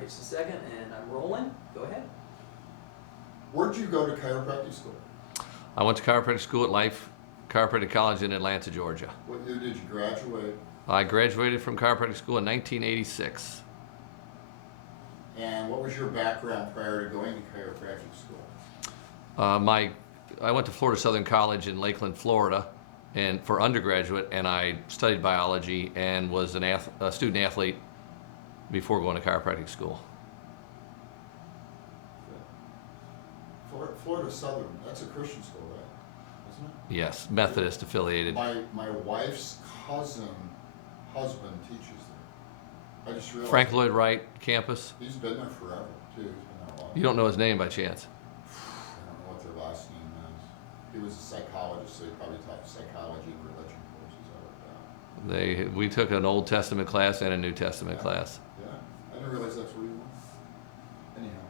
gets the second, and I'm rolling. Go ahead. Where'd you go to chiropractic school? I went to chiropractic school at Life Chiropractic College in Atlanta, Georgia. What year did you graduate? I graduated from chiropractic school in 1986. And what was your background prior to going to chiropractic school? I went to Florida Southern College in Lakeland, Florida, and for undergraduate, and I studied biology and was a student athlete before going to chiropractic school. Florida Southern, that's a Christian school, right? Isn't it? Yes, Methodist affiliated. My wife's cousin husband teaches there. I just realized. Frank Lloyd Wright campus. He's been there forever, too. He's been there a long time. You don't know his name by chance? I don't know what their last name is. He was a psychologist, so he probably taught psychology and religion courses. I looked at. We took an Old Testament class and a New Testament class. Yeah, I didn't realize that's where he went. Anyhow,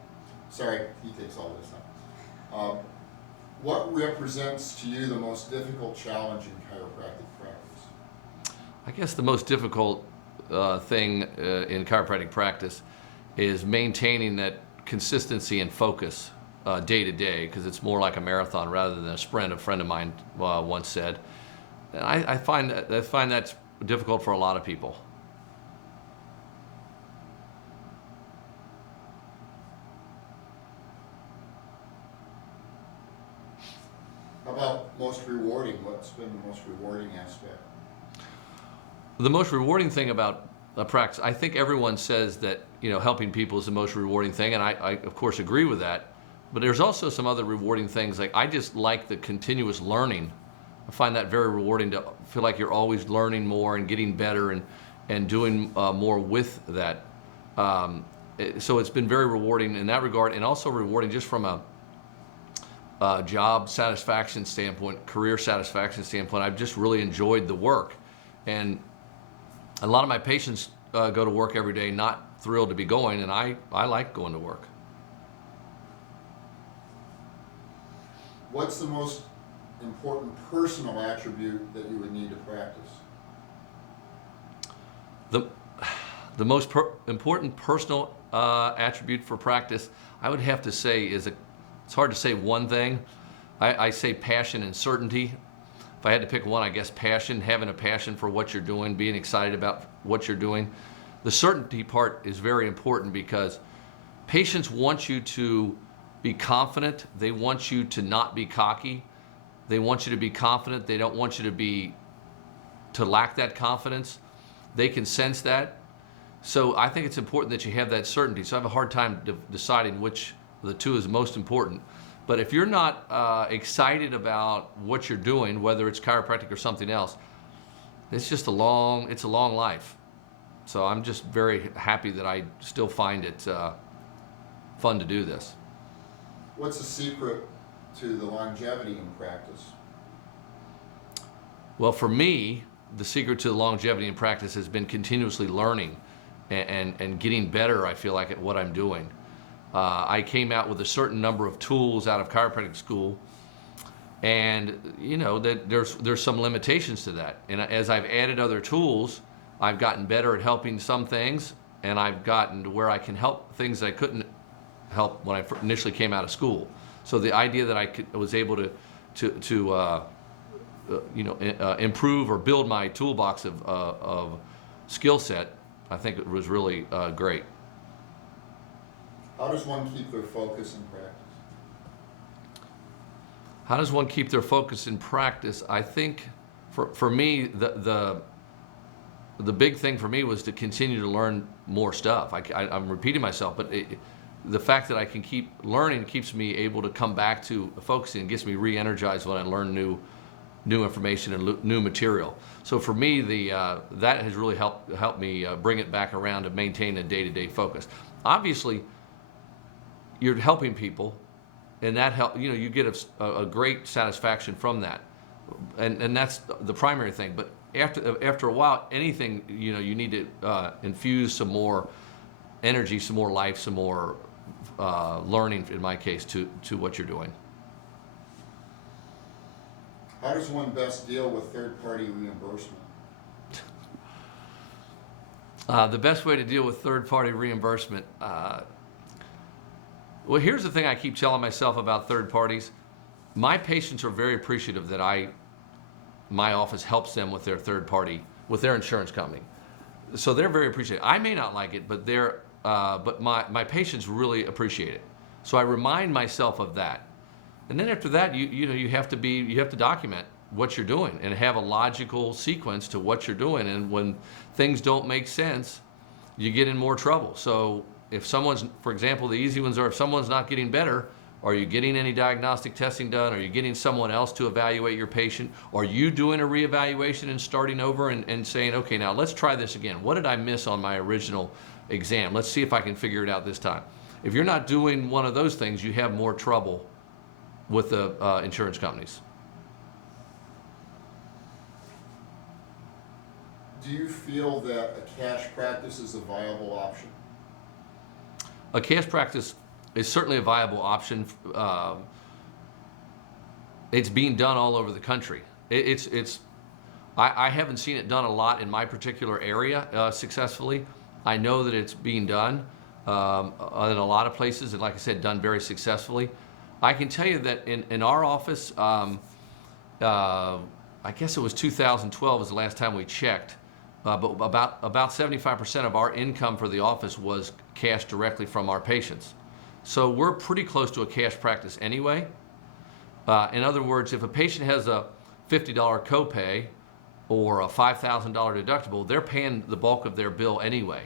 sorry, he takes all this now. What represents to you the most difficult challenge in chiropractic practice? I guess the most difficult thing in chiropractic practice is maintaining that consistency and focus day to day, because it's more like a marathon rather than a sprint. A friend of mine once said, and I find that's difficult for a lot of people. How about most rewarding? What's been the most rewarding aspect? The most rewarding thing about a practice, I think everyone says that, helping people is the most rewarding thing, and I of course agree with that. But there's also some other rewarding things. Like, I just like the continuous learning. I find that very rewarding, to feel like you're always learning more and getting better and doing more with that. So it's been very rewarding in that regard, and also rewarding just from a job satisfaction standpoint, career satisfaction standpoint. I've just really enjoyed the work, and a lot of my patients go to work every day not thrilled to be going, and I like going to work. What's the most important personal attribute that you would need to practice? The most important personal attribute for practice, I would have to say, it's hard to say one thing. I say passion and certainty. If I had to pick one, I guess passion, having a passion for what you're doing, being excited about what you're doing. The certainty part is very important, because patients want you to be confident. They want you to not be cocky. They want you to be confident. They don't want you to lack that confidence. They can sense that. So I think it's important that you have that certainty. So I have a hard time deciding which of the two is most important. But if you're not excited about what you're doing, whether it's chiropractic or something else, it's a long life. So I'm just very happy that I still find it fun to do this. What's the secret to the longevity in practice? Well, for me, the secret to the longevity in practice has been continuously learning and getting better, I feel like, at what I'm doing. I came out with a certain number of tools out of chiropractic school, and that there's some limitations to that. And as I've added other tools, I've gotten better at helping some things, and I've gotten to where I can help things that I couldn't help when I initially came out of school. So the idea that I was able to improve or build my toolbox of skill set, I think it was really great. How does one keep their focus in practice? How does one keep their focus in practice? I think for me, the big thing for me was to continue to learn more stuff. I'm repeating myself, but the fact that I can keep learning keeps me able to come back to focusing and gets me re-energized when I learn new information and new material. So for me, that has really helped me bring it back around to maintain a day-to-day focus. Obviously, you're helping people, and that you get a great satisfaction from that, and that's the primary thing. But after a while, anything you need to infuse some more energy, some more life, some more learning, in my case, to what you're doing. How does one best deal with third-party reimbursement? The best way to deal with third-party reimbursement. Well, here's the thing I keep telling myself about third parties. My patients are very appreciative that my office helps them with their third party, with their insurance company. So they're very appreciative. I may not like it, but my patients really appreciate it. So I remind myself of that. And then after that, you have to document what you're doing and have a logical sequence to what you're doing. And when things don't make sense, you get in more trouble. So if someone's, for example, the easy ones are if someone's not getting better, are you getting any diagnostic testing done? Are you getting someone else to evaluate your patient? Are you doing a reevaluation and starting over and saying, okay, now let's try this again. What did I miss on my original exam? Let's see if I can figure it out this time. If you're not doing one of those things, you have more trouble with the insurance companies. Do you feel that a cash practice is a viable option? A cash practice is certainly a viable option. It's being done all over the country. I haven't seen it done a lot in my particular area successfully. I know that it's being done in a lot of places, and like I said, done very successfully. I can tell you that in our office, I guess it was 2012 was the last time we checked, but about 75% of our income for the office was cash directly from our patients. So we're pretty close to a cash practice anyway. In other words, if a patient has a $50 copay or a $5,000 deductible, they're paying the bulk of their bill anyway.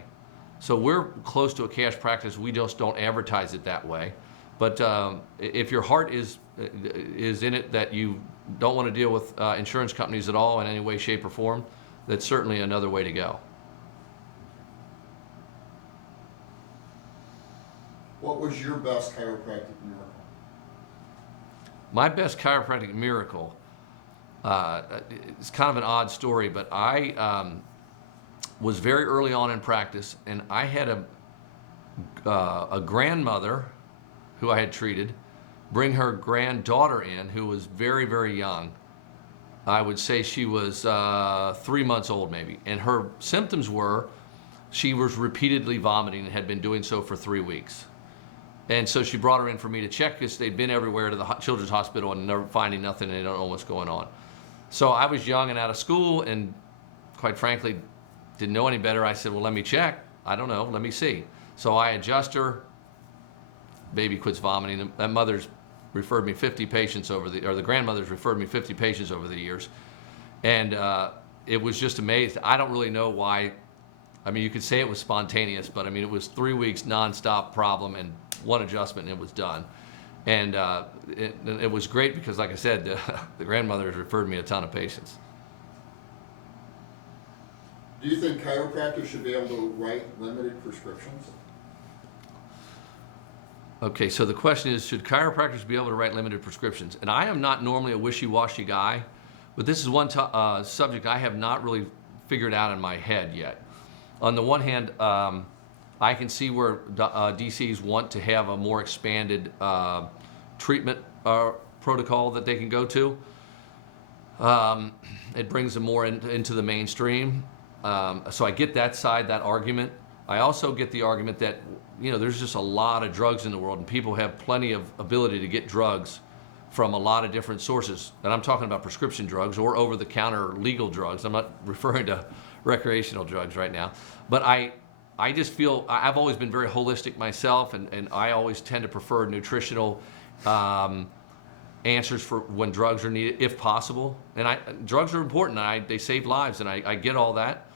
So we're close to a cash practice. We just don't advertise it that way. But if your heart is in it that you don't want to deal with insurance companies at all in any way, shape, or form, that's certainly another way to go. What was your best chiropractic miracle? My best chiropractic miracle, it's kind of an odd story, but I was very early on in practice, and I had a grandmother who I had treated bring her granddaughter in, who was very, very young. I would say she was 3 months old maybe, and her symptoms were she was repeatedly vomiting and had been doing so for 3 weeks. And so she brought her in for me to check because they'd been everywhere to the children's hospital and they're finding nothing and they don't know what's going on. So I was young and out of school and quite frankly didn't know any better. I said, well, let me check. I don't know, let me see. So I adjust her, baby quits vomiting. That mother's referred me 50 patients the grandmother's referred me 50 patients over the years. And it was just amazing. I don't really know why. I mean, you could say it was spontaneous, but I mean, it was 3 weeks nonstop problem and one adjustment and it was done. And it was great because, like I said, the grandmother has referred me a ton of patients. Do you think chiropractors should be able to write limited prescriptions? Okay, so the question is, should chiropractors be able to write limited prescriptions? And I am not normally a wishy-washy guy, but this is one subject I have not really figured out in my head yet. On the one hand, I can see where DCs want to have a more expanded treatment protocol that they can go to. It brings them more into the mainstream. So I get that side, that argument. I also get the argument that, there's just a lot of drugs in the world and people have plenty of ability to get drugs from a lot of different sources. And I'm talking about prescription drugs or over-the-counter legal drugs. I'm not referring to recreational drugs right now. But I just feel, I've always been very holistic myself, and I always tend to prefer nutritional answers for when drugs are needed, if possible. And drugs are important, they save lives, and I get all that.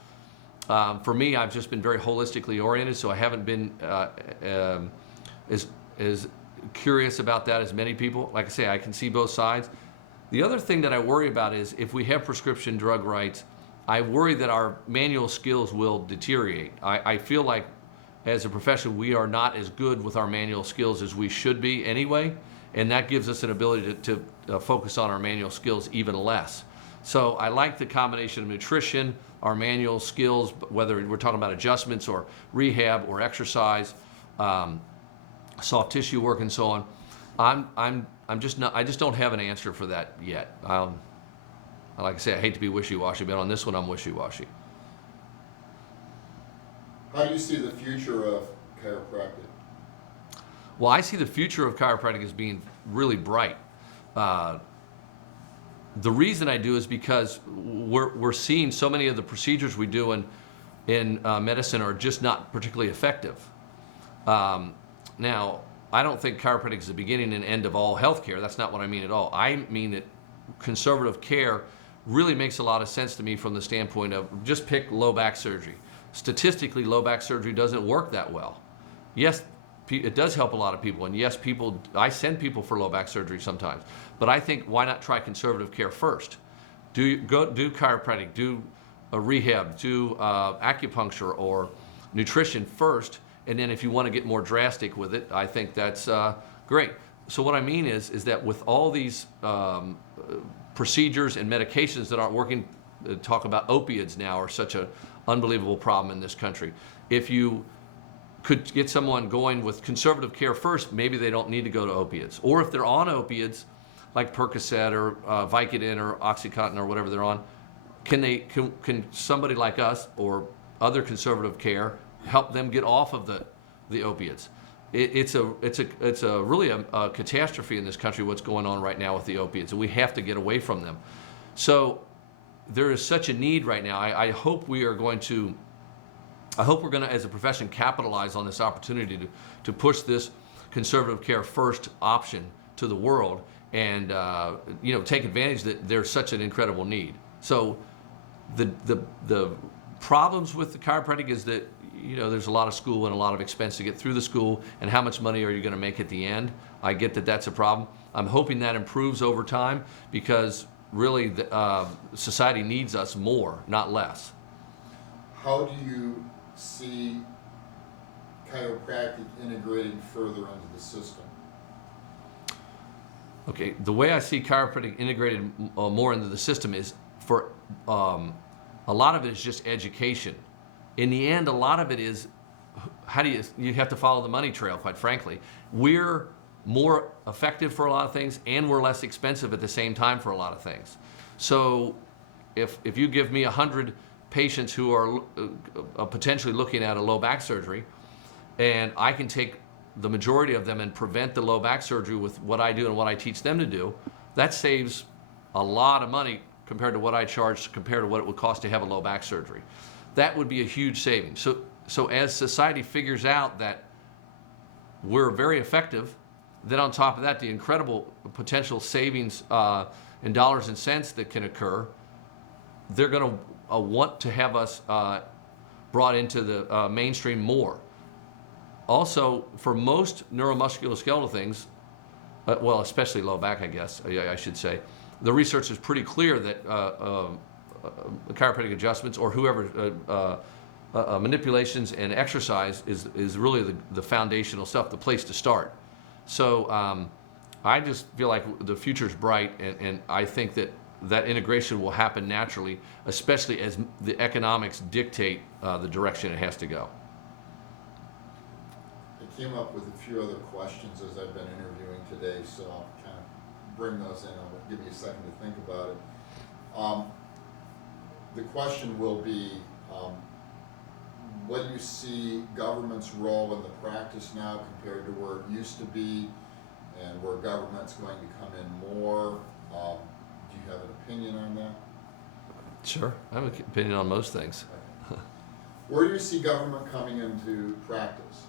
For me, I've just been very holistically oriented, so I haven't been as curious about that as many people. Like I say, I can see both sides. The other thing that I worry about is if we have prescription drug rights, I worry that our manual skills will deteriorate. I feel like as a profession, we are not as good with our manual skills as we should be anyway, and that gives us an ability to focus on our manual skills even less. So I like the combination of nutrition, our manual skills, whether we're talking about adjustments or rehab or exercise, soft tissue work and so on. I just don't have an answer for that yet. Like I say, I hate to be wishy-washy, but on this one I'm wishy-washy. How do you see the future of chiropractic? Well, I see the future of chiropractic as being really bright. The reason I do is because we're seeing so many of the procedures we do in medicine are just not particularly effective. Now, I don't think chiropractic is the beginning and end of all healthcare. That's not what I mean at all. I mean that conservative care really makes a lot of sense to me from the standpoint of just pick low back surgery. Statistically, low back surgery doesn't work that well. Yes, it does help a lot of people, and yes, I send people for low back surgery sometimes. But I think, why not try conservative care first? Do chiropractic, do a rehab, do acupuncture or nutrition first, and then if you want to get more drastic with it, I think that's great. So what I mean is that with all these procedures and medications that aren't working, talk about opioids now are such an unbelievable problem in this country. If you could get someone going with conservative care first, maybe they don't need to go to opiates. Or if they're on opiates, like Percocet or Vicodin or Oxycontin or whatever they're on, can somebody like us or other conservative care help them get off of the opiates? It's a really a catastrophe in this country what's going on right now with the opiates, and we have to get away from them. So there is such a need right now. I hope we're going to, as a profession, capitalize on this opportunity to push this conservative care first option to the world, and take advantage that there's such an incredible need. So the problems with the chiropractic is that there's a lot of school and a lot of expense to get through the school, and how much money are you going to make at the end? I get that that's a problem. I'm hoping that improves over time, because really society needs us more, not less. How do you see chiropractic integrating further into the system? Okay, the way I see chiropractic integrated more into the system is for a lot of it is just education. In the end, a lot of it is you have to follow the money trail, quite frankly. We're more effective for a lot of things, and we're less expensive at the same time for a lot of things. So if you give me 100 patients who are potentially looking at a low back surgery, and I can take the majority of them and prevent the low back surgery with what I do and what I teach them to do, that saves a lot of money compared to what I charge, compared to what it would cost to have a low back surgery. That would be a huge savings. So as society figures out that we're very effective, then on top of that, the incredible potential savings in dollars and cents that can occur, they're going to want to have us brought into the mainstream more. Also, for most neuromusculoskeletal things, well, especially low back, I guess I should say, the research is pretty clear that chiropractic adjustments or whoever manipulations and exercise is really the foundational stuff, the place to start. So I just feel like the future's bright, and I think that integration will happen naturally, especially as the economics dictate the direction it has to go. I came up with a few other questions as I've been interviewing today, so I'll kind of bring those in. I'll give you a second to think about it. The question will be, what do you see government's role in the practice now compared to where it used to be, and where government's going to come in more? Do you have an opinion on that? Sure, I have an opinion on most things. Where do you see government coming into practice?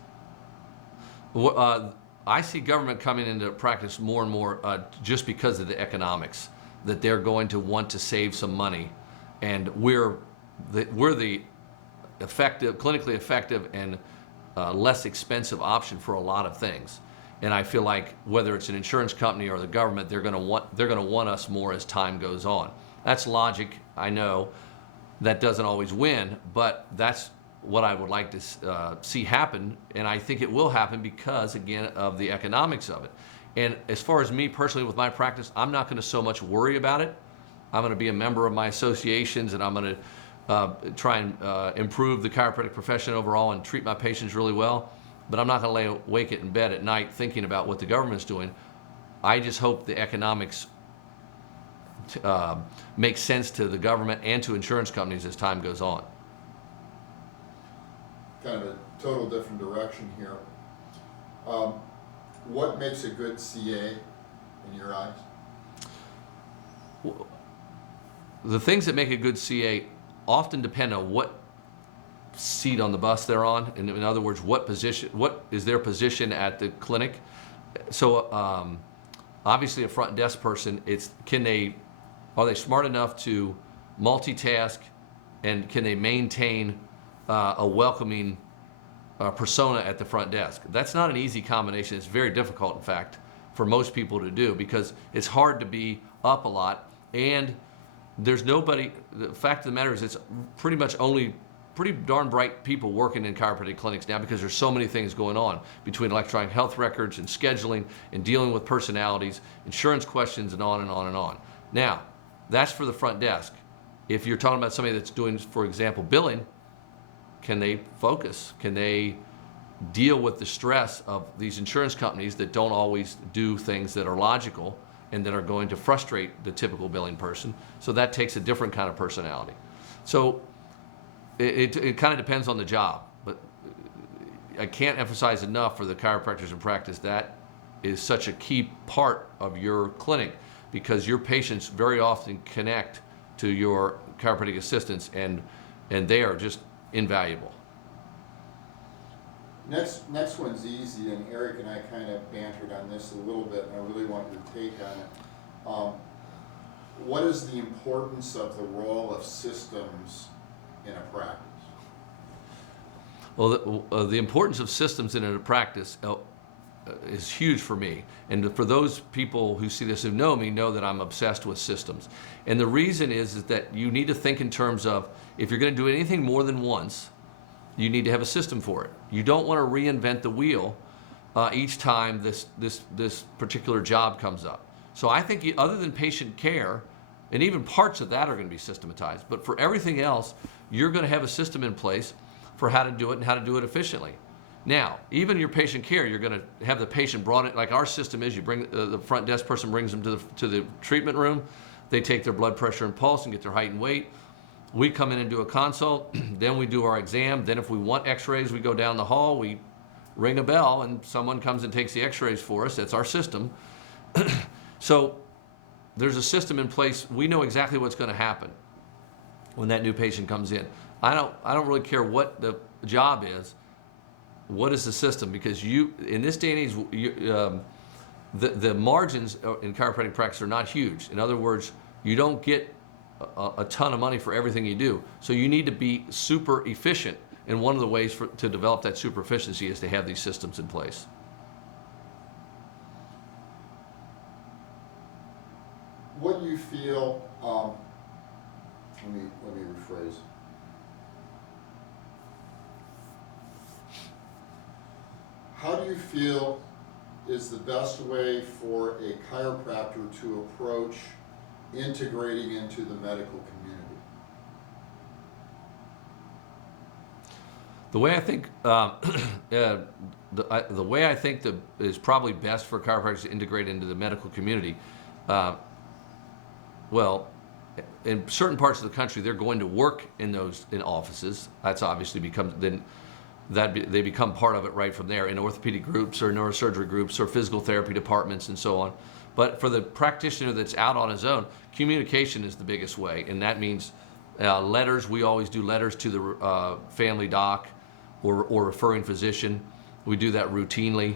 I see government coming into practice more and more just because of the economics, that they're going to want to save some money, and we're the effective, clinically effective and less expensive option for a lot of things. And I feel like whether it's an insurance company or the government, they're going to want us more as time goes on. That's logic, I know. That doesn't always win, but that's what I would like to see happen, and I think it will happen because, again, of the economics of it. And as far as me personally with my practice, I'm not going to so much worry about it. I'm going to be a member of my associations, and I'm going to try and improve the chiropractic profession overall and treat my patients really well. But I'm not going to lay awake in bed at night thinking about what the government's doing. I just hope the economics make sense to the government and to insurance companies as time goes on. kind of a total different direction here. What makes a good CA in your eyes? The things that make a good CA often depend on what seat on the bus they're on. In other words, what is their position at the clinic? So obviously a front desk person, are they smart enough to multitask, and can they maintain a welcoming persona at the front desk? That's not an easy combination. It's very difficult, in fact, for most people to do, because it's hard to be up a lot, and there's nobody. The fact of the matter is, it's pretty much only pretty darn bright people working in chiropractic clinics now, because there's so many things going on between electronic health records and scheduling and dealing with personalities, insurance questions, and on and on and on. Now, that's for the front desk. If you're talking about somebody that's doing, for example, billing, can they focus? Can they deal with the stress of these insurance companies that don't always do things that are logical and that are going to frustrate the typical billing person? So that takes a different kind of personality. So it kind of depends on the job, but I can't emphasize enough for the chiropractors in practice, that is such a key part of your clinic, because your patients very often connect to your chiropractic assistants, and they are just invaluable. Next one's easy, and Eric and I kind of bantered on this a little bit, and I really want your take on it. What is the importance of the role of systems in a practice? Well, the importance of systems in a practice is huge for me. And for those people who see this, who know me, know that I'm obsessed with systems. And the reason is that you need to think in terms of, if you're going to do anything more than once, you need to have a system for it. You don't want to reinvent the wheel each time this particular job comes up. So I think other than patient care, and even parts of that are going to be systematized, but for everything else, you're going to have a system in place for how to do it and how to do it efficiently. Now, even your patient care, you're going to have the patient brought in, like our system is, you bring the front desk person brings them to the treatment room. They take their blood pressure and pulse and get their height and weight. We come in and do a consult, then we do our exam. Then if we want x-rays, we go down the hall, we ring a bell, and someone comes and takes the x-rays for us. That's our system. So there's a system in place. We know exactly what's going to happen when that new patient comes in. I don't really care what the job is. What is the system? Because in this day and age, the margins in chiropractic practice are not huge. In other words, you don't get a ton of money for everything you do. So you need to be super efficient. And one of the ways to develop that super efficiency is to have these systems in place. What do you feel, let me rephrase. How do you feel is the best way for a chiropractor to approach integrating into the medical community? The way I think, the way I think that is probably best for chiropractors to integrate into the medical community, well, in certain parts of the country, they're going to work in offices. That's obviously they become part of it right from there, in orthopedic groups or neurosurgery groups or physical therapy departments and so on. But for the practitioner that's out on his own, communication is the biggest way, and that means letters. We always do letters to the family doc or referring physician. We do that routinely,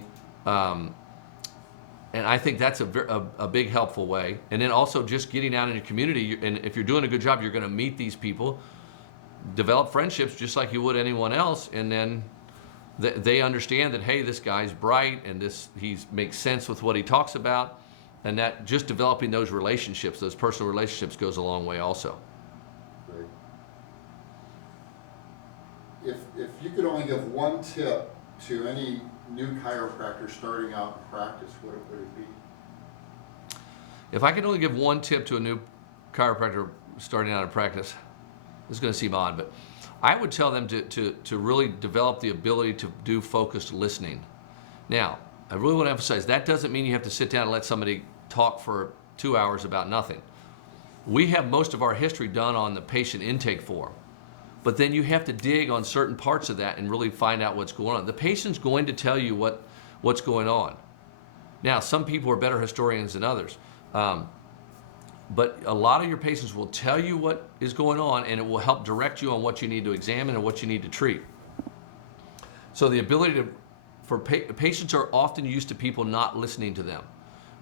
and I think that's a big helpful way. And then also just getting out in your community, and if you're doing a good job, you're going to meet these people, develop friendships just like you would anyone else, and then they understand that, hey, this guy's bright and he makes sense with what he talks about, and that just developing those relationships, those personal relationships, goes a long way also. Great. If you could only give one tip to any new chiropractor starting out in practice, what would it be? If I could only give one tip to a new chiropractor starting out in practice, this is going to seem odd, but I would tell them to really develop the ability to do focused listening. Now, I really want to emphasize, that doesn't mean you have to sit down and let somebody talk for 2 hours about nothing. We have most of our history done on the patient intake form. but then you have to dig on certain parts of that and really find out what's going on. The patient's going to tell you what's going on. Now, some people are better historians than others, but a lot of your patients will tell you what is going on, and it will help direct you on what you need to examine and what you need to treat. So the ability patients are often used to people not listening to them,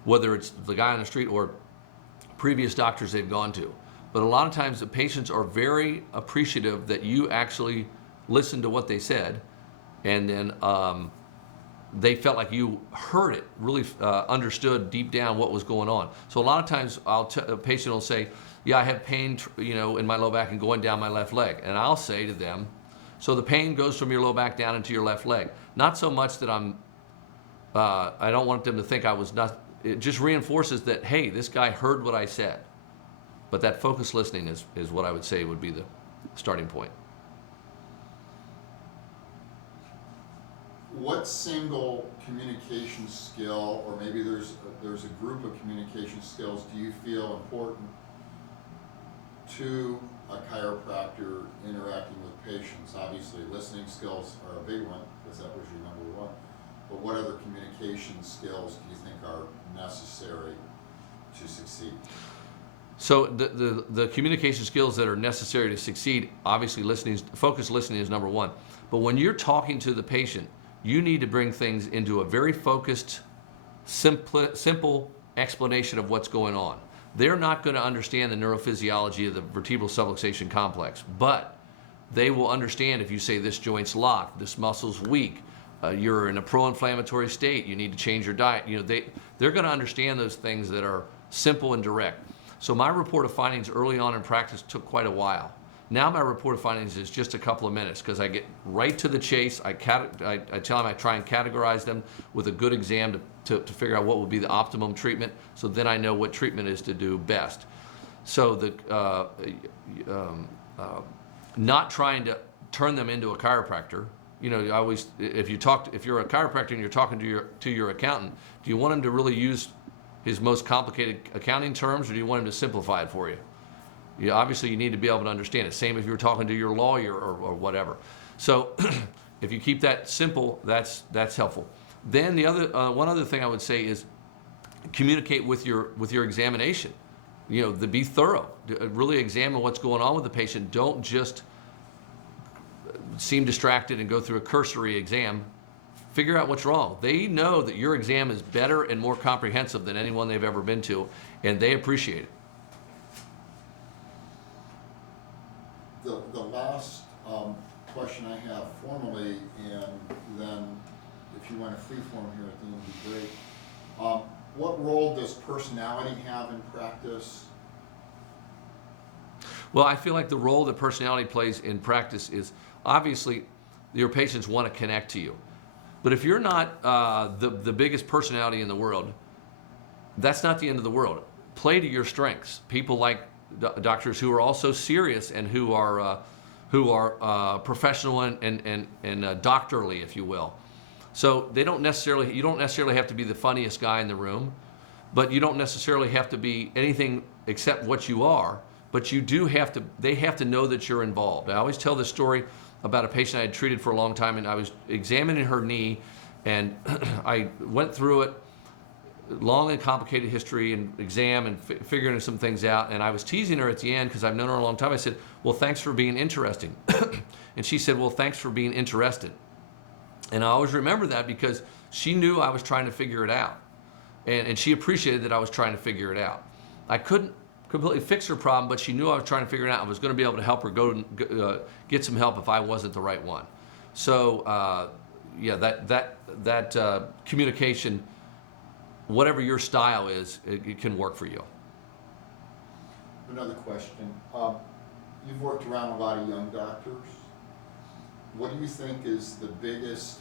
whether it's the guy on the street or previous doctors they've gone to. But a lot of times the patients are very appreciative that you actually listened to what they said, and then they felt like you heard it, really understood deep down what was going on. So a lot of times a patient will say, yeah, I have pain in my low back and going down my left leg. And I'll say to them, so the pain goes from your low back down into your left leg. Not so much that I don't want them to think I was not, it just reinforces that, hey, this guy heard what I said. But that focused listening is what I would say would be the starting point. What single communication skill, or maybe there's a group of communication skills, do you feel important to a chiropractor interacting with patients? Obviously, listening skills are a big one, because that was your number one. But what other communication skills do you think are necessary to succeed? So the communication skills that are necessary to succeed, obviously focused listening is number one. But when you're talking to the patient, you need to bring things into a very focused, simple explanation of what's going on. They're not going to understand the neurophysiology of the vertebral subluxation complex, but they will understand if you say this joint's locked, this muscle's weak, you're in a pro-inflammatory state, you need to change your diet. They're going to understand those things that are simple and direct. So my report of findings early on in practice took quite a while. Now my report of findings is just a couple of minutes, because I get right to the chase. I tell them I try and categorize them with a good exam to figure out what will be the optimum treatment, so then I know what treatment is to do best. So not trying to turn them into a chiropractor. I always, if you're a chiropractor and you're talking to your accountant, do you want him to really use his most complicated accounting terms, or do you want him to simplify it for you? Obviously, you need to be able to understand it. Same if you're talking to your lawyer or whatever. So if you keep that simple, that's helpful. Then the one other thing I would say is communicate with your examination. Be thorough. Really examine what's going on with the patient. Don't just seem distracted and go through a cursory exam. Figure out what's wrong. They know that your exam is better and more comprehensive than anyone they've ever been to, and they appreciate it. The last question I have formally, and then if you want a free form here at the end would be great. What role does personality have in practice? Well, I feel like the role that personality plays in practice is, obviously, your patients want to connect to you. But if you're not the biggest personality in the world, that's not the end of the world. Play to your strengths. People like doctors who are also serious and who are professional and doctorly, if you will. So you don't necessarily have to be the funniest guy in the room, but you don't necessarily have to be anything except what you are. But they have to know that you're involved. I always tell this story about a patient I had treated for a long time, and I was examining her knee, and I went through it, long and complicated history and exam, and figuring some things out, and I was teasing her at the end because I've known her a long time. I said, well, thanks for being interesting. And she said, well, thanks for being interested. And I always remember that because she knew I was trying to figure it out, and she appreciated that I was trying to figure it out. I couldn't completely fix her problem, but she knew I was trying to figure it out. I was going to be able to help her get some help if I wasn't the right one. So that communication, whatever your style is, it can work for you. Another question. You've worked around a lot of young doctors. What do you think is the biggest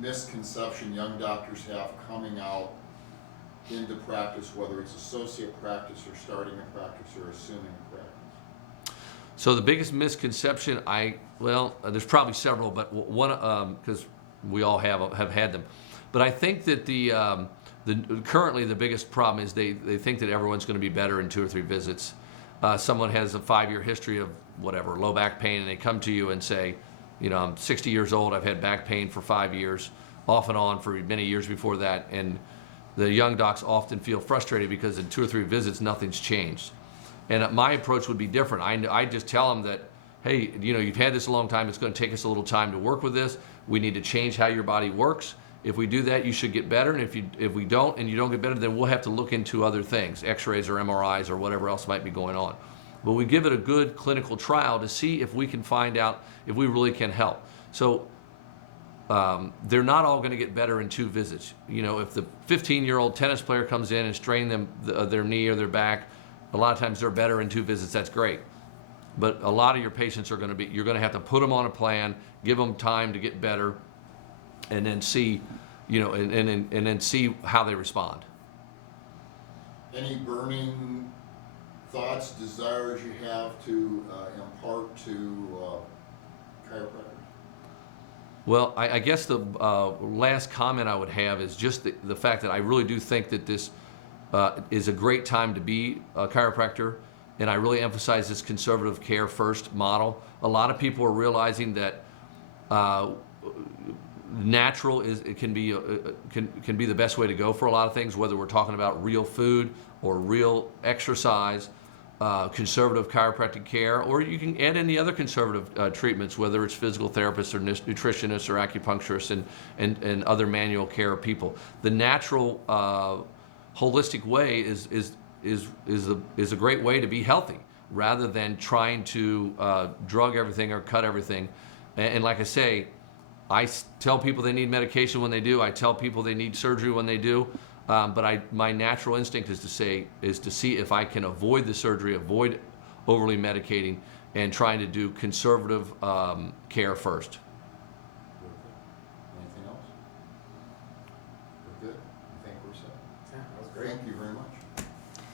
misconception young doctors have coming out into practice, whether it's associate practice or starting a practice or assuming a practice? So the biggest misconception, there's probably several, but one, because we all have had them. But I think that currently the biggest problem is they think that everyone's going to be better in 2 or 3 visits. someone has a 5-year history of whatever, low back pain, and they come to you and say, you know, I'm 60 years old, I've had back pain for 5 years, off and on for many years before that, and the young docs often feel frustrated because in 2 or 3 visits, nothing's changed. And my approach would be different. I just tell them that, hey, you know, you've had this a long time, it's gonna take us a little time to work with this, we need to change how your body works. If we do that, you should get better, and if we don't, and you don't get better, then we'll have to look into other things, x-rays or MRIs or whatever else might be going on. But we give it a good clinical trial to see if we can find out if we really can help. So they're not all gonna get better in 2 visits. You know, if the 15-year-old tennis player comes in and strain their knee or their back, a lot of times they're better in 2 visits, that's great. But a lot of your patients are gonna be, you're gonna have to put them on a plan, give them time to get better, and then see, you know, and then see how they respond. Any burning thoughts, desires you have to impart to chiropractors? Well, I guess the last comment I would have is just the fact that I really do think that this is a great time to be a chiropractor, and I really emphasize this conservative care first model. A lot of people are realizing that natural can be the best way to go for a lot of things, whether we're talking about real food or real exercise, conservative chiropractic care, or you can add in the other conservative treatments, whether it's physical therapists or nutritionists or acupuncturists and other manual care people. The natural holistic way is a great way to be healthy, rather than trying to drug everything or cut everything. And like I say, I tell people they need medication when they do. I tell people they need surgery when they do. But my natural instinct is to see if I can avoid the surgery, avoid overly medicating, and trying to do conservative care first. Anything else? We're good. I think we're set. Yeah, that was great. Thank you very